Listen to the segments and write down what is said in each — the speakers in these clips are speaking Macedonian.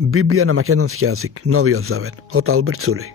Библија на македонски јазик, Новиот завет, од Алберт Сулеј.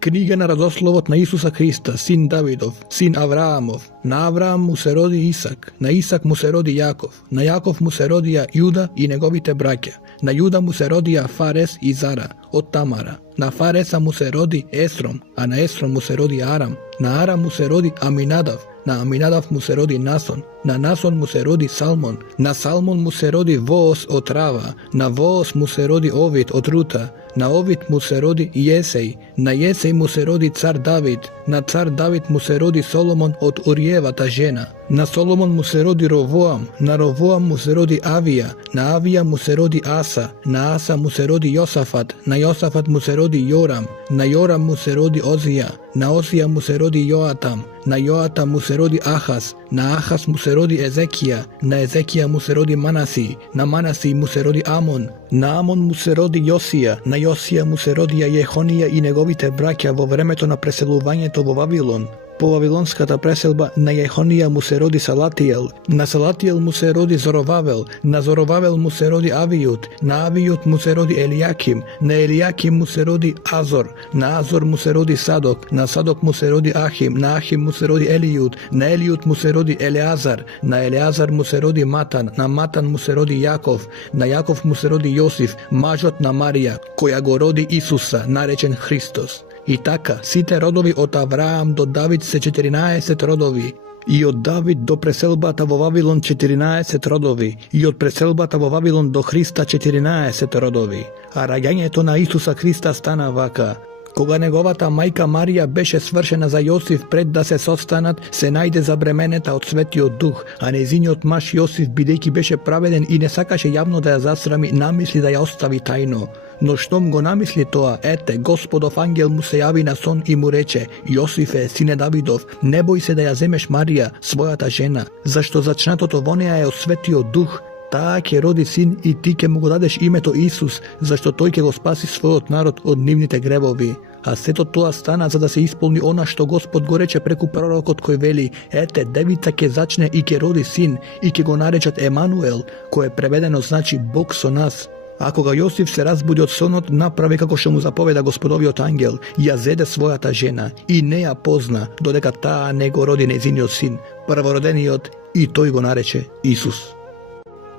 Книга на родословот на Исуса Христа, син Давидов, син Авраамов. На Авраам му се роди Исак, на Исак му се роди Јаков, на Јаков му се родија Јуда и неговите браќа. На Јуда му се родија Фарес и Зара од Тамара. На Фареса му се роди Есром, а на Есром му се роди Арам. На Арам му се роди Аминадав, на Аминадав му се роди Насон. На Насон му се роди Салмон. На Салмон му се роди Воос од Рава. На Воос му се роди Овид од Рута. На Овид му се роди Јесеј. На Јесеј му се роди цар Давид. На цар Давид му се роди Соломон од Уриевата жена. На Соломон му се роди Ровоам. На Ровоам му се роди Авија. На Авија му се роди Аса. На Аса му се роди Јосафат. На Јосафат му се роди Јорам. На Јорам му се роди Озија. На Озија му се роди Јоатам. На Јоатам му се роди Ахас. На Ахас му се роди Езекија. На Езекија му се роди Манаси. На Манаси му се роди Амон. На Амон му се роди Јосија. На Јосија му се родија Јехонија и неговите браќа во времето на преселувањето во Вавилон. По вавилонската преселба на Јехонија му се роди Салатиел. На Салатиел му се роди Зоровавел. На Зоровавел му се роди Авијуд. На Авијуд му се роди Елијаким. На Елијаким му се роди Азор. На Азор му се роди Садок. На Садок му се роди Ахим. На Ахим му се роди Елијуд. На Елијуд му се роди Елеазар. На Елеазар му се роди Матан. На Матан му се роди Јаков. На Јаков му се роди Јосиф, мажот на Марија, која го роди Исуса, наречен Христос. И така, сите родови од Авраам до Давид се 14 родови. И од Давид до преселбата во Вавилон 14 родови. И од преселбата во Вавилон до Христа 14 родови. А раѓањето на Исуса Христа стана вака. Кога неговата мајка Марија беше свршена за Јосиф пред да се состанат, се најде забременета од Светиот Дух, а нејзиниот маж Јосиф, бидејќи беше праведен и не сакаше јавно да ја засрами, намисли да ја остави тајно. Но штом го намисли тоа, ете, Господов ангел му се јави на сон и му рече: Јосифе, сине Давидов, не бој се да ја земеш Марија, својата жена, зашто зачнатото во неа е од Светиот Дух. Таа ќе роди син и ти ќе му го дадеш името Исус, зашто тој ќе го спаси својот народ од нивните гревови. А сето тоа стана за да се исполни она што Господ го рече преку пророкот кој вели: ете, девица ќе зачне и ќе роди син и ќе го наречат Емануел, кое преведено значи Бог со нас. А кога Јосиф се разбуди од сонот, направи како што му заповеда Господовиот ангел, ја зеде својата жена и не ја позна, додека таа не го роди нејзиниот син, првородениот, и тој го нарече Исус.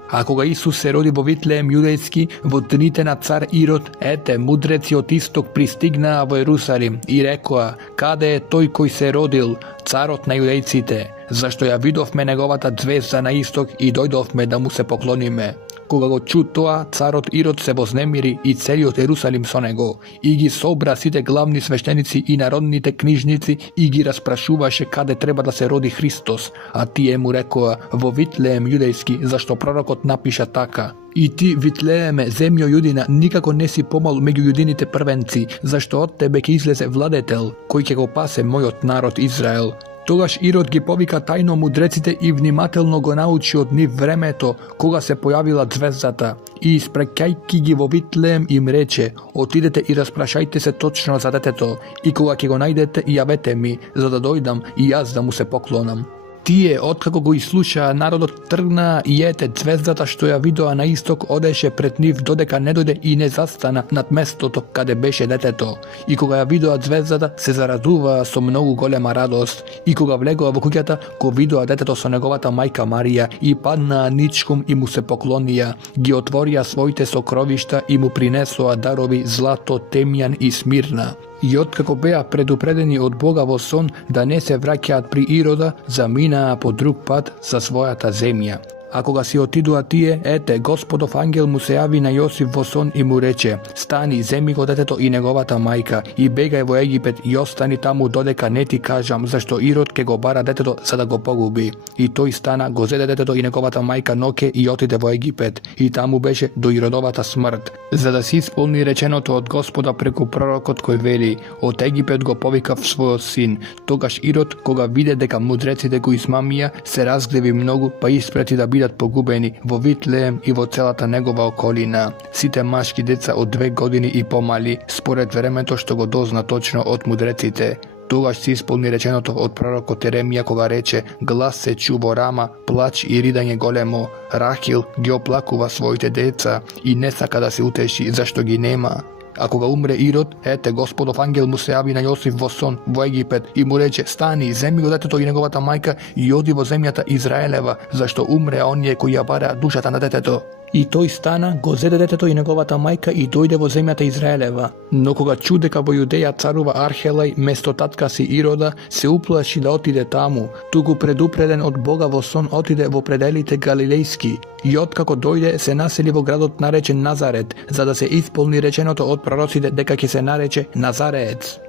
А кога Исус се роди во Витлеем јудејски, во дните на цар Ирод, ете, мудреци од исток пристигнаа во Ерусалим и рекоа: каде е тој кој се родил, царот на јудејците? Зашто ја видовме неговата звезда на исток и дојдовме да му се поклониме. Кога го чу тоа, царот Ирод се вознемири и целиот Ерусалим со него, и ги собра сите главни свештеници и народните книжници и ги распрашуваше каде треба да се роди Христос, а тие му рекоа: во Витлеем јудејски, зашто пророкот напиша така: и ти, Витлееме, земјо јудина, никако не си помал меѓу јудините првенци, зашто од тебе ќе излезе владетел, кој ќе го пасе мојот народ Израел. Тогаш Ирод ги повика тајно мудреците и внимателно го научи од нив времето кога се појавила звездата и испраќајќи ги во Витлеем им рече: отидете и распрашајте се точно за детето и кога ќе го најдете јавете ми, за да дојдам и јас да му се поклонам. Тие, откако го изслушаа, народот тргнаа и ете, звездата што ја видоа на исток одеше пред нив додека не дојде и не застана над местото каде беше детето. И кога ја видоа звездата, се зарадуваа со многу голема радост. И кога влегоа во куќата, го видоа детето со неговата мајка Марија и паднаа ничком и му се поклонија. Ги отворија своите сокровишта и му принесоа дарови злато, темјан и смирна. И откако беа предупредени од Бога во сон да не се враќаат при Ирода, заминаа по друг пат за својата земја. А кога си отидоа тие, ете, Господов ангел му се јави на Јосиф во сон и му рече: стани, земи го детето и неговата мајка и бегај во Египет и остани таму додека не ти кажам, зашто Ирод ќе го бара детето за да го погуби. И тој стана, го зеде детето и неговата мајка ноќе и отиде во Египет, и таму беше до Иродовата смрт, за да се исполни реченото од Господа преку пророкот кој вели: од Египет го повикав својот син. Тогаш Ирод, кога виде дека мудреците го измамија, се разгневи многу, па испрати да бидат погубени во Витлеем и во целата негова околина сите машки деца од 2 години и помали, според времето што го дозна точно од мудреците. Тогаш се исполни реченото од пророкот Еремија кога рече: глас се чу во Рама, плач и ридање големо. Рахил ги оплакува своите деца и не сака да се утеши зашто ги нема. А кога умре Ирод, ете Господов ангел му се јави на Јосиф во сон во Египет и му рече: стани, земи го детето и неговата мајка и оди во земјата Израелева, зашто умре оние кои ја бараа душата на детето. И тој стана, го зеде детето и неговата мајка и дојде во земјата Израелева. Но кога чу дека во Јудеја царува Архелај место татка си Ирода, се уплаши да отиде таму. Туку предупреден од Бога во сон отиде во пределите галилејски. И откако дојде, се насели во градот наречен Назарет, за да се исполни реченото од пророците дека ќе се нарече Назареец.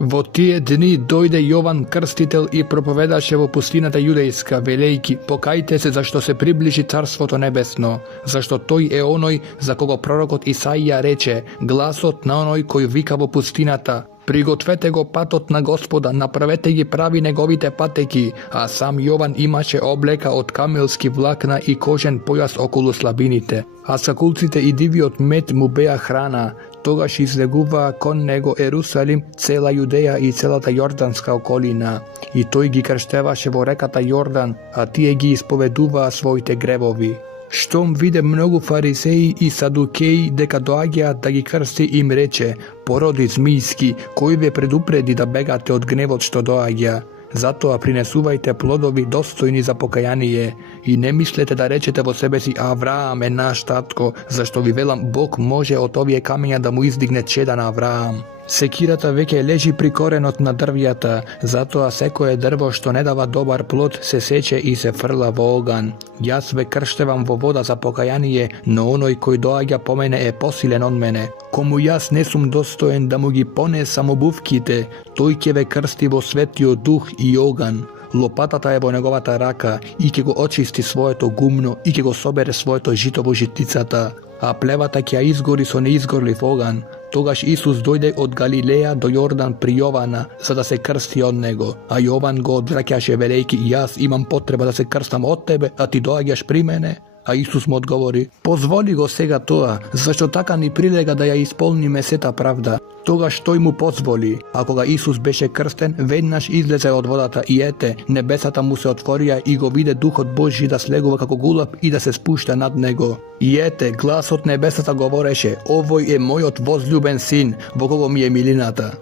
Во тие дни дојде Јован Крстител и проповедаше во пустината јудејска, велејки: покајте се зашто се приближи Царството Небесно, зашто тој е оној за кого пророкот Исаија рече: гласот на оној кој вика во пустината: пригответе го патот на Господа, направете ги прави неговите патеки. А сам Јован имаше облека од камилски влакна и кожен појас околу слабините, а скакулците и дивиот мед му беа храна. Тогаш излегуваа кон него Ерусалим, цела Јудеја и целата Јорданска околина. И тој ги крштеваше во реката Јордан, а тие ги исповедуваа своите гревови. Штом виде многу фарисеи и садукеи дека доаѓаат да ги крсти, им рече: породи змијски, кој ве предупреди да бегате од гневот што доаѓа? Затоа принесувајте плодови достојни за покаяние и не мислете да речете во себе си: Авраам е наш татко, зашто ви велам, Бог може од овие камења да му издигне чеда на Авраам. Секирата веќе лежи при коренот на дрвјата, затоа секое дрво што не дава добар плод се сече и се фрла во оган. Јас ве крштевам во вода за покаяние, но оној кој доаѓа по мене е посилен од мене, кому јас не сум достоен да му ги понесам обувките. Тој ќе ве крсти во светиот дух и оган. Лопатата е во неговата рака и ќе го очисти своето гумно и ќе го собере своето жито во житицата, а плевата ќе ја изгори со неизгорлив оган. Тогаш Исус дојде од Галилеја до Јордан при Јована, за да се крсти од него, а Јован го одвраќаше велејки: јас имам потреба да се крстам од тебе, а ти доаѓаш при мене? А Исус му одговори: позволи го сега тоа, зашто така ни прилега да ја исполниме сета правда. Тогаш тој му позволи, а кога Исус беше крстен, веднаш излезе од водата и ете, небесата му се отворија и го виде Духот Божји да слегува како гулаб и да се спушта над него. И ете, глас од небесата говореше: овој е мојот возљубен син, во кого ми е милината.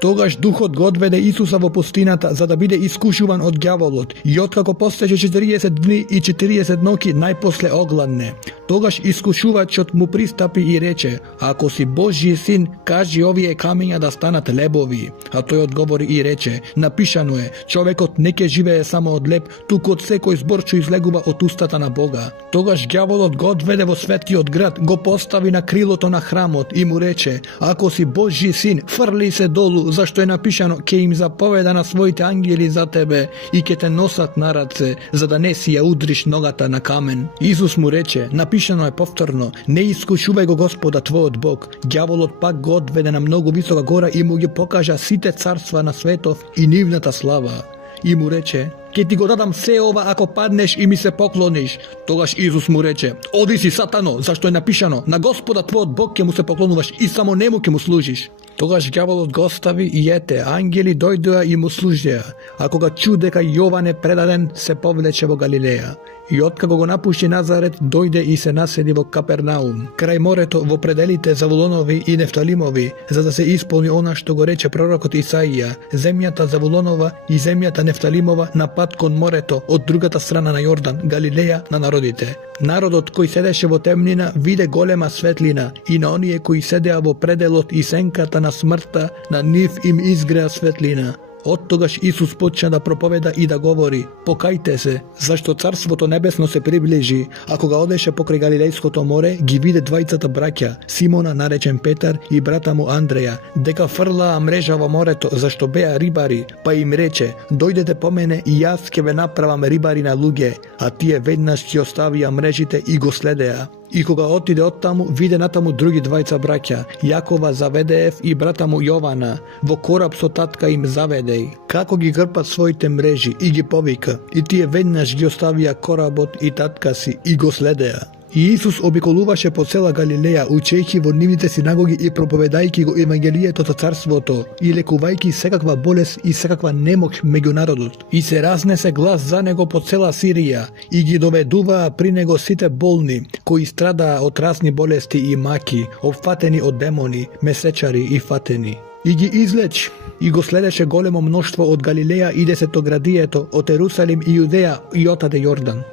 Тогаш Духот го одведе Исуса во пустината за да биде искушуван од ѓаволот, и откако постеше 40 дни и 40 ноќи, најпосле огладне. Тогаш искушувачот му пристапи и рече: ако си Божји син, кажи овие камења да станат лебови. А тој одговори и рече: напишано е, човекот не ќе живее само од леб, туку од секој збор што излегува од устата на Бога. Тогаш ѓаволот го одведе во светиот град, го постави на крилото на храмот и му рече: ако си Божји син, фрли се долу, зашто е напишано: ќе им заповеда на своите ангели за тебе и ќе те носат на раце, за да не си ја удриш ногата на камен. Исус му рече: напишано е повторно: не искушувај го Господа твојот Бог. Ѓаволот пак го одведе на многу висока гора и му ги покажа сите царства на светов и нивната слава. И му рече: ќе ти го дадам се ова ако паднеш и ми се поклониш. Тогаш Исус му рече: оди си, сатано, зашто е напишано: на Господа твојот Бог ќе му се поклонуваш и само нему ќе му служиш. Тогаш ѓаволот го остави и ете, ангели дојдоа и му служеа, а кога чу дека Јован е предаден, се повлече во Галилеја. И откако го напушти Назарет, дојде и се наседи во Капернаум, крај морето во пределите Завулонови и Нефталимови, за да се исполни она што го рече пророкот Исаија: земјата Завулонова и земјата Нефталимова на пат кон морето, од другата страна на Јордан, Галилеја на народите. Народот кој седеше во темнина виде голема светлина, и на оние кои седеа во пределот и сенката на смртта, на нив им изгреа светлина. Од тогаш Исус почна да проповеда и да говори: покајте се, зашто Царството Небесно се приближи. А кога одеше покрај Галилејското море, ги виде двајцата браќа, Симона наречен Петар и брата му Андреја, дека фрлаа мрежа во морето, зашто беа рибари, па им рече: дојдете по мене и јас ќе ве направам рибари на луѓе. А тие веднаш ќе оставија мрежите и го следеа. И кога отиде оттаму, виде натаму други двајца браќа, Јакова Заведеев и брата му Јована, во кораб со татка им Заведеј, како ги грпат своите мрежи, и ги повика. И тие веднаш ги оставија коработ и татка си и го следеа. И Исус обиколуваше по цела Галилеја, учејќи во нивните синагоги и проповедајќи го евангелието за царството и лекувајќи секаква болест и секаква немоќ меѓу народот. И се разнесе глас за него по цела Сирија и ги доведуваа при него сите болни, кои страдаа од разни болести и маки, опфатени од демони, месечари и фатени. И ги излеч, и го следеше големо мноштво од Галилеја и десетоградието, од Ерусалим и Јудеја и отаде Јордан.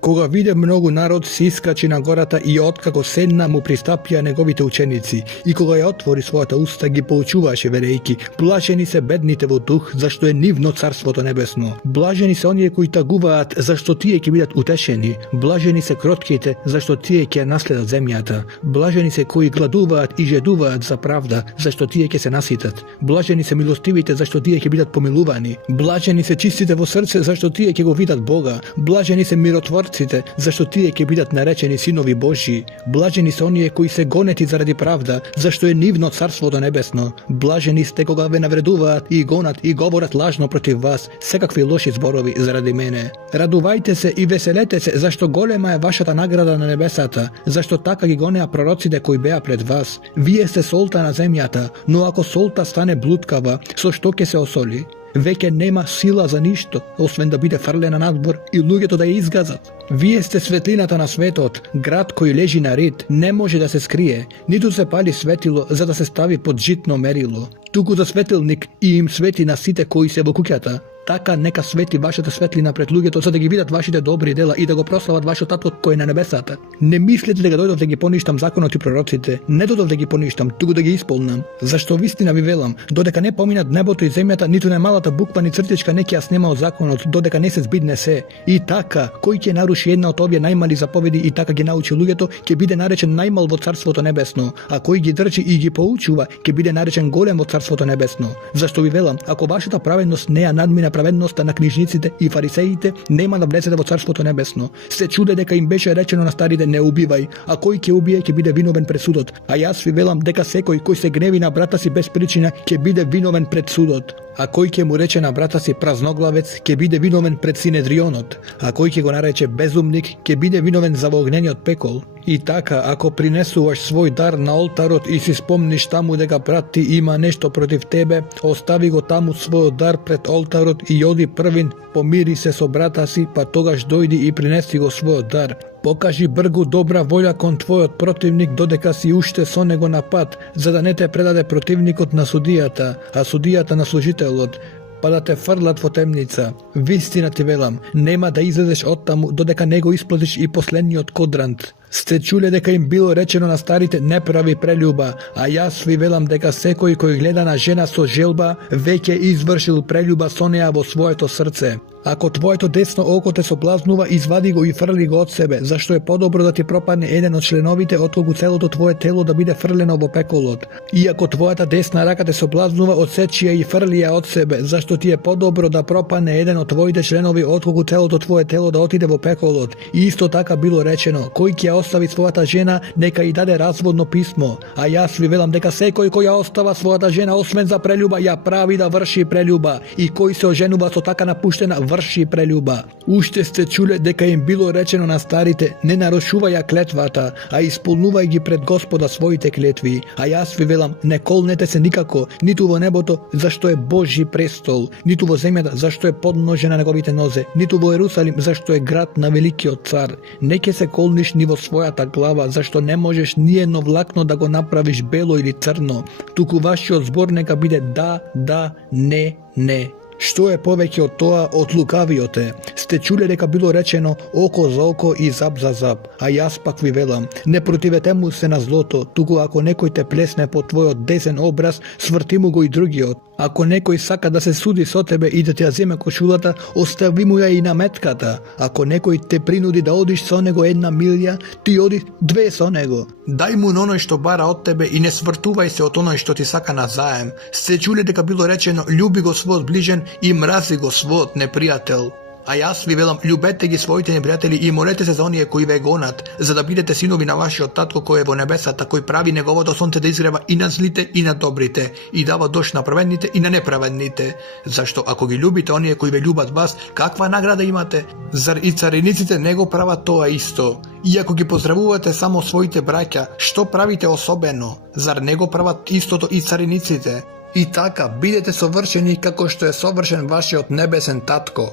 Кога виде многу народ, се искачи на гората и откако седна му пристапија неговите ученици. И кога ја отвори својата уста, ги поучуваше верејки: блажени се бедните во дух, зашто е нивно царството небесно. Блажени се оние кои тагуваат, зашто тие ќе бидат утешени. Блажени се кротките, зашто тие ќе наследат земјата. Блажени се кои гладуваат и жедуваат за правда, зашто тие ќе се наситат. Блажени се милостивите, зашто тие ќе бидат помилувани. Блажени се чистите во срце, зашто тие ќе го видат Бога. Блажени се миротворците, зашто тие ќе бидат наречени синови Божји. Блажени се оние кои се гонети заради правда, зашто е нивно царството небесно. Блажени сте кога ве навредуваат и гонат и говорат лажно против вас, секакви лоши зборови заради мене. Радувајте се и веселете се, зашто голема е вашата награда на небесата, зашто така ги гонеа пророците кои беа пред вас. Вие сте солта на земјата, но ако солта стане блуткава, со што ќе се осоли? Веќе нема сила за ништо, освен да биде фрлена надвор и луѓето да ја изгазат. Вие сте светлината на светот, град кој лежи на рид, не може да се скрие, ниту се пали светило за да се стави под житно мерило, туку за светилник и им свети на сите кои се во куќата. Така нека свети вашата светлина пред луѓето, за да ги видат вашите добри дела и да го прослават вашиот Татко кој е на небесата. Не мислете дека дојдов да ги поништам законот и пророците, не дојдов да ги поништам, туку да ги исполнам. Зашто вистина ви велам, додека не поминат небото и земјата, ниту најмалата буква ни цртичка не ќе ја снема од законот, додека не се збидне се. И така, кој ќе наруши една од овие најмали заповеди и така ги научи луѓето, ќе биде наречен најмал во царството небесно, а кој ги држи и ги поучува, ќе биде наречен голем во царството небесно. Зашто ви велам, ако вашата праведност не ја надмина праведноста на книжниците и фарисеите, нема да влезете во царството небесно. Се чуде дека им беше речено на старите: не убивај, а кој ќе убие ќе биде виновен пред судот. А јас ви велам дека секој кој се гневи на брата си без причина ќе биде виновен пред судот. А кој ќе му рече на брата си празноглавец ќе биде виновен пред Синедрионот. А кој ќе го нарече безумник ќе биде виновен за во огнениот пекол. И така, ако принесуваш свој дар на олтарот и си спомниш таму дека брат ти има нешто против тебе, остави го таму својот дар пред олтарот и оди првин, помири се со брата си, па тогаш дојди и принеси го својот дар. Покажи бргу добра волја кон твојот противник додека си уште со него на пат, за да не те предаде противникот на судијата, а судијата на служителот, па да те фрлат во темница. Вистина ти велам, нема да излезеш оттаму додека не го исплатиш и последниот кодрант. Сте чуле дека им било речено на старите: не прави прелюба, а јас ви велам дека секој кој гледа на жена со желба, веќе извршил прелюба со неа во своето срце. Ако твоето десно око те соблазнува, извади го и фрли го од себе, зашто е подобро да ти пропадне еден од членовите отколку целото твое тело да биде фрлено во пеколот. И ако твојата десна рака те соблазнува, одсечи ја и фрли ја од себе, зашто ти е подобро да пропадне еден од твоите членови отколку целото твое тело да отиде во пеколот. И исто така било речено: кој ќе остави својата жена, нека и даде разводно писмо. А јас ви велам дека секој кој ја остава својата жена освен за прелюба, ја прави да врши прелюба, и кој се оженува со така напуштена, врши прелюба. Уште сте чуле дека им било речено на старите: не нарушувај ја клетвата, а исполнувај ги пред Господа своите клетви. А јас ви велам: не колнете се никако, ниту во небото, зашто е Божји престол, ниту во земјата, зашто е подножje на неговите нозе, ниту во Ерусалим, зашто е град на великиот цар. Не ќе се колниш ни во својата глава, зашто не можеш ни едно влакно да го направиш бело или црно, туку вашиот збор нека биде да, не, не. Што е повеќе од тоа, од лукавиот е? Сте чуле дека било речено: око за око и зап за зап. А јас пак ви велам: не противете му се на злото, туку ако некој те плесне по твојот десен образ, сврти му го и другиот. Ако некој сака да се суди со тебе и да ти ја земе кошулата, остави му ја и наметката. Ако некој те принуди да одиш со него 1 милја, ти оди 2 со него. Дај му на оној што бара од тебе и не свртувај се од оној што ти сака назаем. Сте чуле дека било речено: љуби го својот ближен и мрази го својот непријател. А јас ви велам, љубете ги своите непријатели и молете се за оние кои ве гонат, за да бидете синови на вашиот татко кој е во небесата, кој прави неговото сонце да изгрева и на злите и на добрите, и дава дожд на праведните и на неправедните. Зашто ако ги љубите оние кои ве љубат вас, каква награда имате? Зар и цариниците не го прават тоа исто? И ако ги поздравувате само своите браќа, што правите особено? Зар не го прават истото и цариниците? И така, бидете совршени како што е совршен вашиот небесен татко.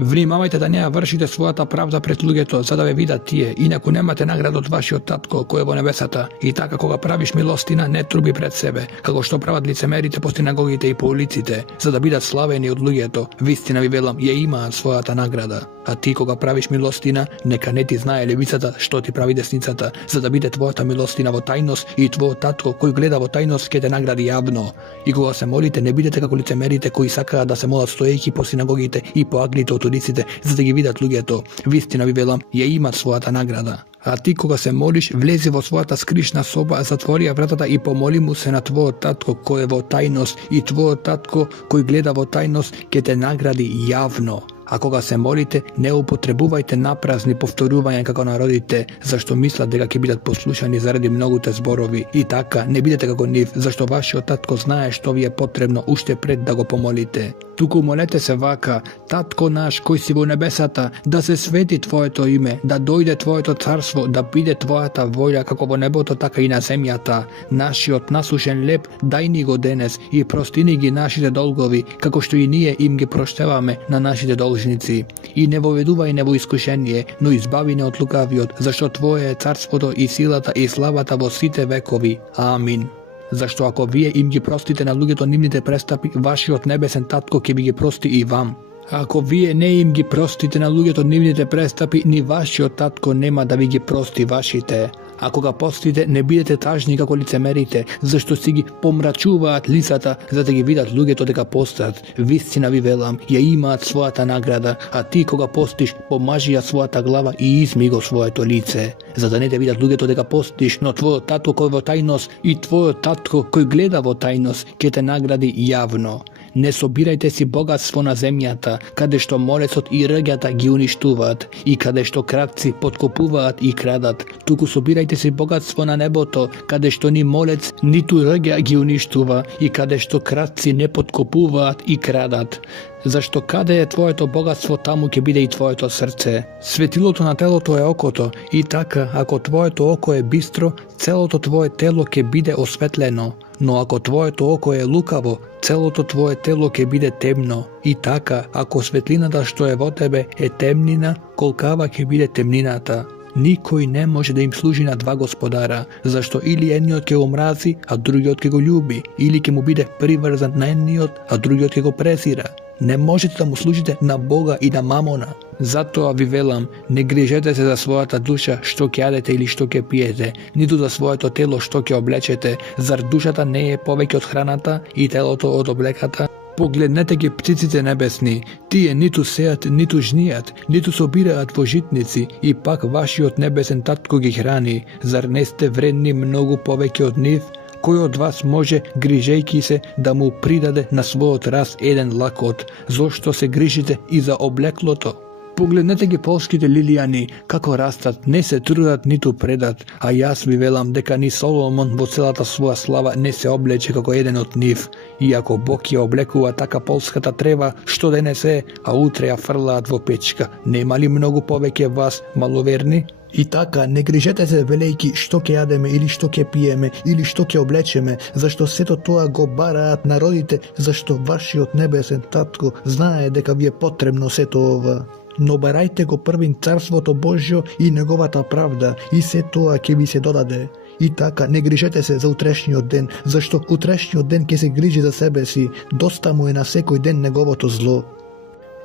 Внимавајте да не ја вршите својата правда пред луѓето, за да ве видат тие, инаку немате награда од вашиот татко кој е во небесата. И така кога правиш милостина, не труби пред себе, како што прават лицемерите по синагогите и по улиците, за да бидат славени од луѓето. Вистина ви велам, ја имаат својата награда. А ти кога правиш милостина, нека не ти знае левицата што ти прави десницата, за да биде твојата милостина во тајност и твојот татко кој гледа во тајност ќе те награди јавно. И кога се молите, не бидете како лицемерите кои сакаат да се молат стоејќи по синагогите и по аглите од улиците, за да ги видат луѓето. Вистина ви велам, ја имат својата награда. А ти кога се молиш, влези во својата скришна соба, затвори ја вратата и помоли му се на твојот татко кој е во тајност, и твојот татко кој гледа во тајност ќе те награди јавно. А кога се молите, не употребувајте напразни повторувања како народите, зашто мислат дека ќе бидат послушани заради многуте зборови. И така, не бидете како нив, зашто вашиот татко знае што ви е потребно уште пред да го помолите. Туку молете се вака: Татко наш кој си во небесата, да се свети твоето име, да дојде твоето царство, да биде твојата волја како во небото така и на земјата. Нашиот насушен леб дај ни го денес и простини ги нашите долгови, како што и ние им ги проштеваме на нашите должници. И не воведувај не во искушение, но избави не од лукавиот, зашто твое е царството и силата и славата во сите векови. Амин. Зашто ако вие им ги простите на луѓето нивните престапи, вашиот небесен татко ќе ви ги прости и вам. А ако вие не им ги простите на луѓето нивните престапи, ни вашиот татко нема да ви ги прости вашите. А кога постите, не бидете тажни како лицемерите, зашто си ги помрачуваат лицата, за да ги видат луѓето дека постат. Вистина ви велам, ја имаат својата награда, а ти кога постиш, помажи ја својата глава и изми го своето лице, за да не те видат луѓето дека постиш, но твојот татко кој во тајност и твојот татко кој гледа во тајност ќе те награди јавно. Не собирајте си богатство на земјата, каде што молецот и рѓата ги уништуваат, и каде што крадци подкопуваат и крадат. Туку собирајте си богатство на небото, каде што ни молец, ниту рѓа ги уништува, и каде што крадци не подкопуваат и крадат. Зашто каде е твоето богатство, таму ќе биде и твоето срце. Светилото на телото е окото, и така, ако твоето око е бистро, целото твое тело ќе биде осветлено. Но ако твоето око е лукаво, целото твое тело ќе биде темно. И така, ако светлината што е во тебе е темнина, колкава ќе биде темнината. Никој не може да им служи на два господара, зашто или едниот ќе го мрази, а другиот ќе го љуби, или ќе му биде приврзан на едниот, а другиот ќе го презира. Не можете да му служите на Бога и на мамона. Затоа ви велам, не грижете се за својата душа што ќе јадете или што ќе пиете, ниту за своето тело што ќе облечете. Зар душата не е повеќе од храната и телото од облеката? Погледнете ги птиците небесни, тие ниту сеат, ниту жнијат, ниту собираат во житници, и пак вашиот небесен татко ги храни. Зар не сте вредни многу повеќе од нив? Кој од вас може, грижејки се, да му придаде на својот раз еден лакот? Зошто се грижите и за облеклото? Погледнете ги полските лилијани, како растат, не се трудат ниту предат, а јас ви велам дека ни Соломон во целата своја слава не се облече како еден од нив. И ако Бог ја облекува така полската трева, што денес е, а утре ја фрлаат во печка, нема ли многу повеќе вас, маловерни? И така, не грижете се велејки што ќе јадеме или што ќе пиеме или што ќе облечеме, зашто сето тоа го бараат народите, зашто вашиот небесен татко знае дека ви е потребно сето ова. Но барајте го првин царството Божјо и неговата правда, и се тоа ќе ви се додаде. И така, не грижете се за утрешниот ден, зашто утрешниот ден ќе се грижи за себе си, доста му е на секој ден неговото зло.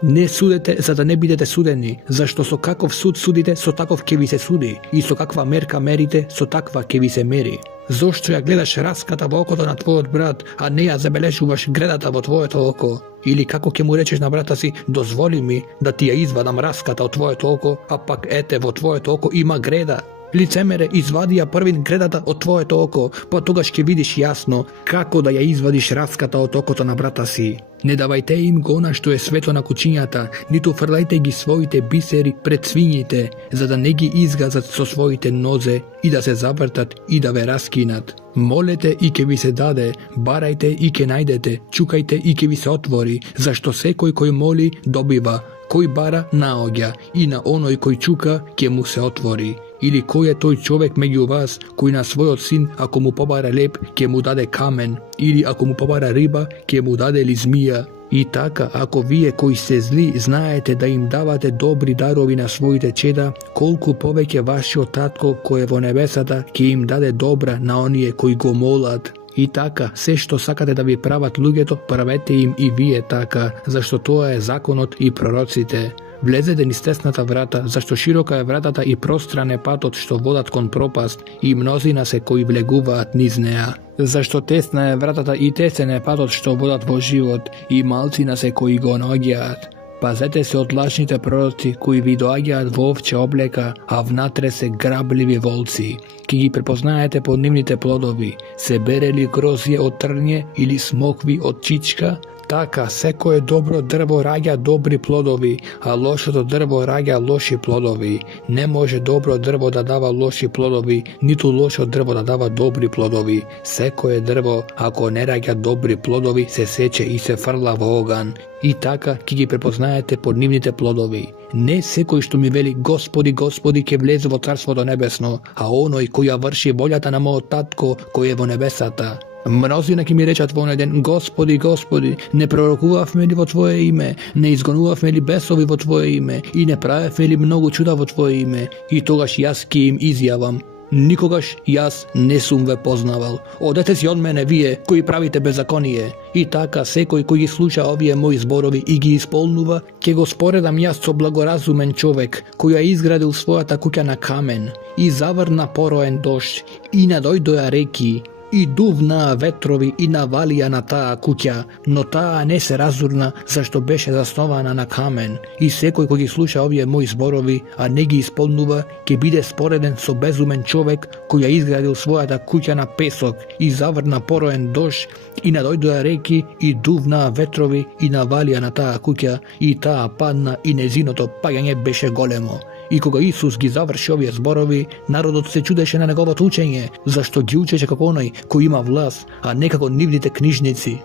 Не судете за да не бидете судени, зашто со каков суд судите, со таков ќе ви се суди, и со каква мерка мерите, со таква ќе ви се мери. Зошто ја гледаш раската во окото на твојот брат, а не ја забележуваш гредата во твоето око? Или како ќе му речеш на брата си: дозволи ми да ти ја извадам раската од твоето око, а пак ете во твоето око има греда? Licemere, izvadi ја првин гредата од твоето око, па тогаш ќе видиш јасно како да ја извадиш раската од окото на брата си. Не давајте им го она што е свето на кучињата, ниту фрлајте ги своите бисери пред свињите, за да не ги изгазат со своите нозе и да се завртат и да ве раскинат. Молете и ќе ви се даде, барајте и ќе најдете, чукајте и ќе ви се отвори, зашто секој кој моли добива, кој бара наоѓа и на оној кој чука ќе му се отвори. Или кој е тој човек меѓу вас кој на својот син ако му побара леп ќе му даде камен, или ако му побара риба ќе му даде ли змија? И така, ако вие кои сте зли знаете да им давате добри дарови на своите чеда, колку повеќе вашиот татко кој е во небесата ќе им даде добра на оние кои го молат. И така, се што сакате да ви прават луѓето, правете им и вие така, зашто тоа е законот и пророците. Влезете низ тесната врата, зашто широка е вратата и простран е патот што водат кон пропаст, и мнозина се кои влегуваат низ неа. Зашто тесна е вратата и тесен е патот што водат во живот, и малцина се кои го наоѓаат. Пазете се од лажните пророци кои ви доаѓаат во овче облека, а внатре се грабливи волци. Ки ги препознаете по нивните плодови, се бере ли грозје од трње или смокви од чичка? Така, секое добро дрво раѓа добри плодови, а лошото дрво раѓа лоши плодови. Не може добро дрво да дава лоши плодови, ниту лошо дрво да дава добри плодови. Секое дрво, ако не раѓа добри плодови, се сече и се фрла во оган. И така ќе ги препознаете по нивните плодови. Не секој што ми вели Господи, Господи ќе влезе во Царството небесно, а оној кој ја врши волјата на мојот татко кој е во небесата. Мнозина ќе ми речат во оној ден: Господи, Господи, не пророкувавме ли во Твое име, не изгонувавме ли бесови во Твое име и не правевме ли многу чуда во Твое име? И тогаш јас ќе им изјавам: никогаш јас не сум ве познавал. Одете си од мене вие кои правите беззаконие. И така секој кој ги слуша овие мои зборови и ги исполнува, ќе го споредам јас со благоразумен човек кој ја изградил својата куќа на камен и заврна пороен дожд и надојдоа реки и дувнаа ветрови и навалија на таа куќа, но таа не се разурна зашто беше заснована на камен. И секој кој ги слуша овие мои зборови, а не ги исполнува, ќе биде спореден со безумен човек кој ја изградил својата куќа на песок и заврна пороен дожд и надојдоа реки и дувнаа ветрови и навалија на таа куќа и таа падна и незиното паѓање беше големо. И кога Исус ги заврши овие зборови, народот се чудеше на неговото учење, зашто ги учеше како оној кој има власт, а не како нивните книжници.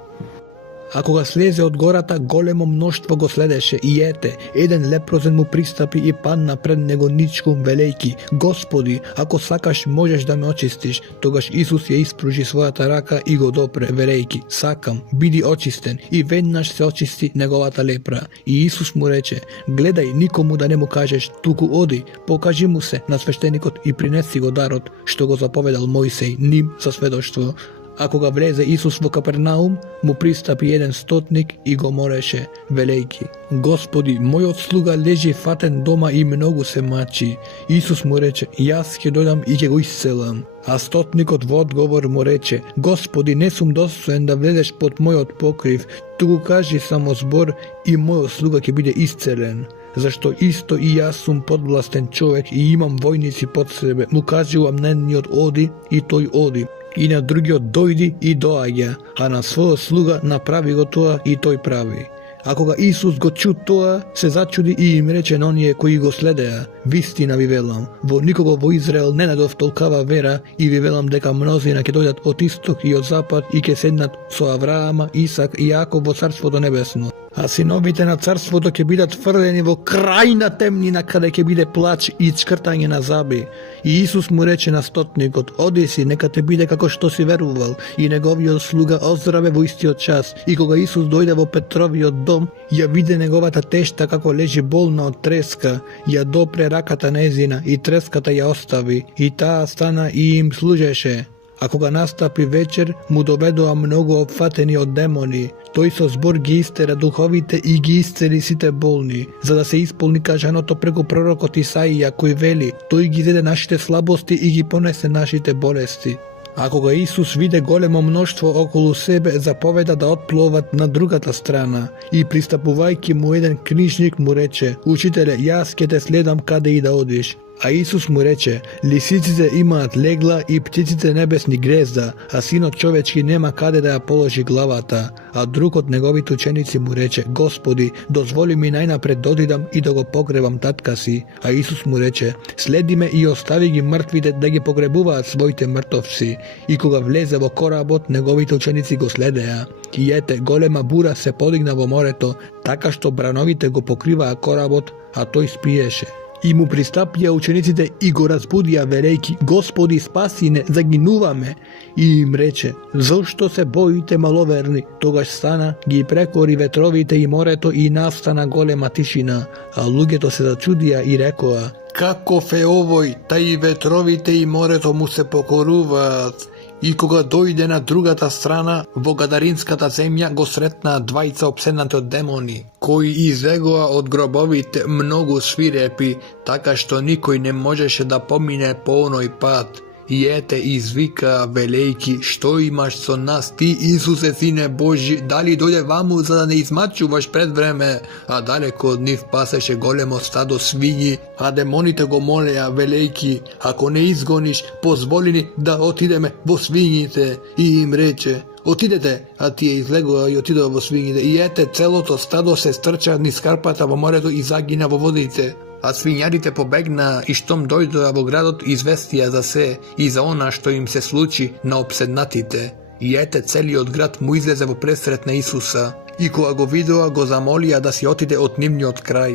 А кога слезе од гората, големо мноштво го следеше и ете, еден лепрозен му пристапи и падна пред него ничком велејки: Господи, ако сакаш можеш да ме очистиш. Тогаш Исус ја испружи својата рака и го допре велејки: сакам, биди очистен. И веднаш се очисти неговата лепра. И Исус му рече: гледај никому да не му кажеш, туку оди, покажи му се на свештеникот и принеси го дарот што го заповедал Мојсей ним за сведоштво. А кога влезе Исус во Капернаум, му пристапи еден стотник и го молеше, велејки: Господи, мојот слуга лежи фатен дома и многу се мачи. Исус му рече: јас ќе дојдам и ќе го исцелам. А стотникот во одговор му рече: Господи, не сум достоен да влезеш под мојот покрив, туку кажи само збор и мојот слуга ќе биде исцелен. Зашто исто и јас сум подвластен човек и имам војници под себе. Му кажувам на едниот оди и тој оди, и на другиот дојди и доаѓа, а на својот слуга направи го тоа и тој прави. А кога Исус го чу тоа, се зачуди и им рече на оние кои го следеа: вистина ви велам, во никого во Израел не најдов толкава вера, и ви велам дека мнозина ќе дојдат од исток и од запад и ќе седнат со Авраама, Исак и Јаков во Царството небесно. А синовите на Царството ќе бидат фрлени во крајна темнина, каде ќе биде плач и чкртање на заби. И Исус му рече на стотникот: оди си, нека те биде како што си верувал. И неговиот слуга оздраве во истиот час. И кога Исус дојде во Петровиот дом, ја виде неговата тешта како лежи болна од треска, ја допре раката незина и треската ја остави, и таа стана и им служеше. А кога настапи вечер, му доведоа многу опфатени од демони. Тој со збор ги истера духовите и ги исцели сите болни, за да се исполни кажаното преку пророкот Исаија, кој вели: тој ги зеде нашите слабости и ги понесе нашите болести. А кога Исус виде големо мноштво околу себе, заповеда да отпловат на другата страна. И пристапувајќи му еден книжник му рече: учителе, јас ќе те следам каде и да одиш. A Isus mu reče, lisičice imaат legla i pticите nebesni gnezda, a sinot čovečki nema kade da ja položi glavata. A drug od njegovite učenici mu reče, Gospodi, dozvoli mi najnapred dodidam i da go pogrebam tatka si. A Isus mu reče, sledi me i ostavi gi mrtvite da gi pogrebuvaat svojite mrtovci. I koga vleze vo korabot, njegovite učenici go sledeja. I ete, golema bura se podigna vo moreto, taka što branovite go pokriva korabot, a to ispiješe. I mu pristapija učenicite i go razbudija veliki, Gospodi spasi ne, zaginuvame. I im reče, zašto se bojite maloverni, togaž stana gi prekori vetrovite i moreto i nastana golema tišina. A lugeto se začudija i rekoa, kako fe ovoj, taj vetrovite i moreto mu se pokoruvat. I koga dojde na drugata strana, vo Gadarinskata zemlja go sretna dvajica opsednate od demoni, koji izvegoa od grobovite mnogo svirepi, taka što nikoj ne možeše da pomine po onoj pad. I ete izvika veliki, što imaš so nas ti, Isuse sine Božji, da li dojde vamu za da ne izmačuvaš pred vreme? A daleko od njih paseše golemo stado svinji, a demonite go moleja veliki, ako ne izgoniš, pozvolini da otideme vo svinjite. I im reče, otidete, a ti je izlegao i otidao vo svinjite. I ete celo to stado se strča niz Karpata vo moretu i zagina vo vodice. A svinjarite pobegna i štom dojdoja vo gradot izvestija za se i za ona što im se sluči na opsednatite. I ete celi od grad mu izleze vo presretne Isusa. I koga go videa go zamolija da si otide od njimnji od kraj.